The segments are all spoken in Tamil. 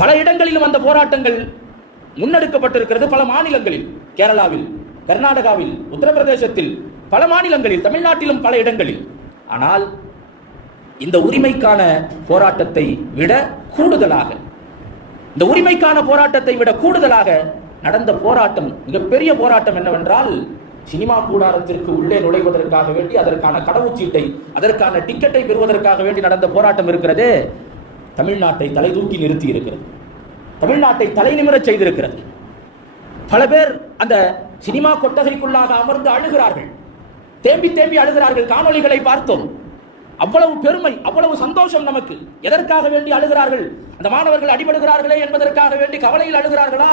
பல இடங்களிலும் அந்த போராட்டங்கள் முன்னெடுக்கப்பட்டிருக்கிறது. பல மாநிலங்களில், கேரளாவில், கர்நாடகாவில், உத்தரப்பிரதேசத்தில், பல மாநிலங்களில், தமிழ்நாட்டிலும் பல இடங்களில். ஆனால் இந்த உரிமைக்கான போராட்டத்தை விட கூடுதலாக, இந்த உரிமைக்கான போராட்டத்தை விட கூடுதலாக நடந்த போராட்டம், மிகப்பெரிய போராட்டம் என்னவென்றால், சினிமா கூடாரத்திற்கு உள்ளே நுழைவதற்காக வேண்டி அதற்கான கடவுச்சீட்டை, அதற்கான டிக்கெட்டை பெறுவதற்காக வேண்டி நடந்த போராட்டம் இருக்கிறதே, தமிழ்நாட்டை தலை தூக்கி நிறுத்தி இருக்கிறது. தமிழ்நாட்டை தலை நிமிரச் செய்திருக்கிறது. பல பேர் அந்த சினிமா கொட்டகைக்குள்ளாக அமர்ந்து அழுகிறார்கள், தேம்பி தேம்பி அழுகிறார்கள். காணொளிகளை பார்த்தோம். அவ்வளவு பெருமை, அவ்வளவு சந்தோஷம் நமக்கு. எதற்காக வேண்டி அழுகிறார்கள்? அந்த மாணவர்கள் அடிபடுகிறார்களே என்பதற்காக வேண்டி கவலையில் அழுகிறார்களா?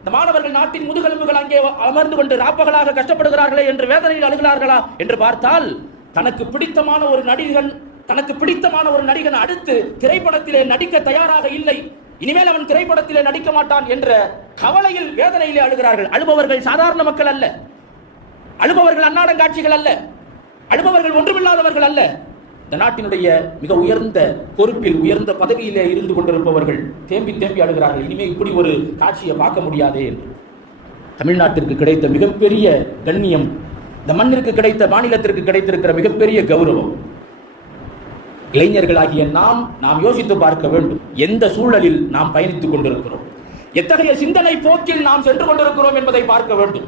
இந்த மாணவர்கள் நாட்டின் முதுகெலும்புகள் அங்கே அமர்ந்து கொண்டு ராப்பகலாக கஷ்டப்படுகிறார்களே என்று வேதனையில் அழுகிறார்களா என்று பார்த்தால், தனக்கு பிடித்தமான ஒரு நடிகன், தனக்கு பிடித்தமான ஒரு நடிகன் அடுத்து திரைப்படத்திலே நடிக்க தயாராக இல்லை, இனிமேல் அவன் திரைப்படத்திலே நடிக்க மாட்டான் என்ற கவலையில், வேதனையிலே அழுகிறார்கள். அழுபவர்கள் சாதாரண மக்கள் அல்ல, அழுபவர்கள் அன்னாடங்காட்சிகள் அல்ல, அழுபவர்கள் ஒன்றுமில்லாதவர்கள் அல்ல. இந்த நாட்டினுடைய மிக உயர்ந்த பொறுப்பில், உயர்ந்த பதவியிலே இருந்து கொண்டிருப்பவர்கள் தேம்பி தேம்பி அழுகிறார்கள், இனிமேல் இப்படி ஒரு காட்சியை பார்க்க முடியாதே என்று. தமிழ்நாட்டிற்கு கிடைத்த மிகப்பெரிய கண்ணியம், இந்த மண்ணிற்கு கிடைத்த, மாநிலத்திற்கு கிடைத்திருக்கிற மிகப்பெரிய கௌரவம். இளைஞர்களாகிய நாம் யோசித்து பார்க்க வேண்டும். எந்த சூழலில் நாம் பயணித்துக் கொண்டிருக்கிறோம், எத்தகைய சிந்தனை போக்கில் நாம் சென்று கொண்டிருக்கிறோம் என்பதை பார்க்க வேண்டும்.